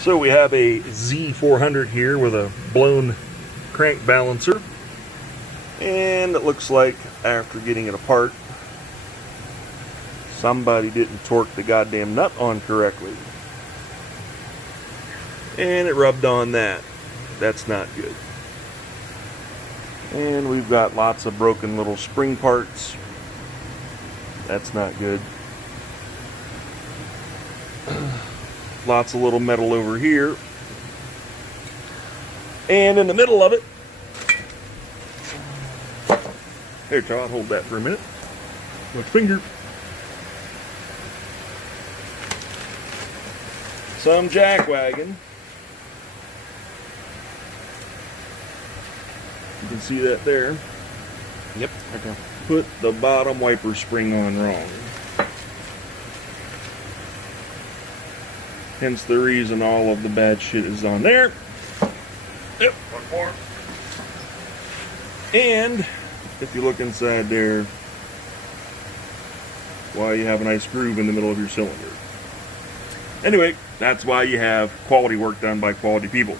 So we have a Z400 here with a blown crank balancer, and it looks like after getting it apart, somebody didn't torque the goddamn nut on correctly, and it rubbed on that. That's not good. And we've got lots of broken little spring parts. That's not good. Lots of little metal over here. And in the middle of it, here, Todd, hold that for a minute. My finger. Some jackwagon. You can see that there. Yep. Okay. Put the bottom wiper spring on wrong. Hence the reason all of the bad shit is on there. Yep, one more. And if you look inside there, why you have a nice groove in the middle of your cylinder. Anyway, that's why you have quality work done by quality people.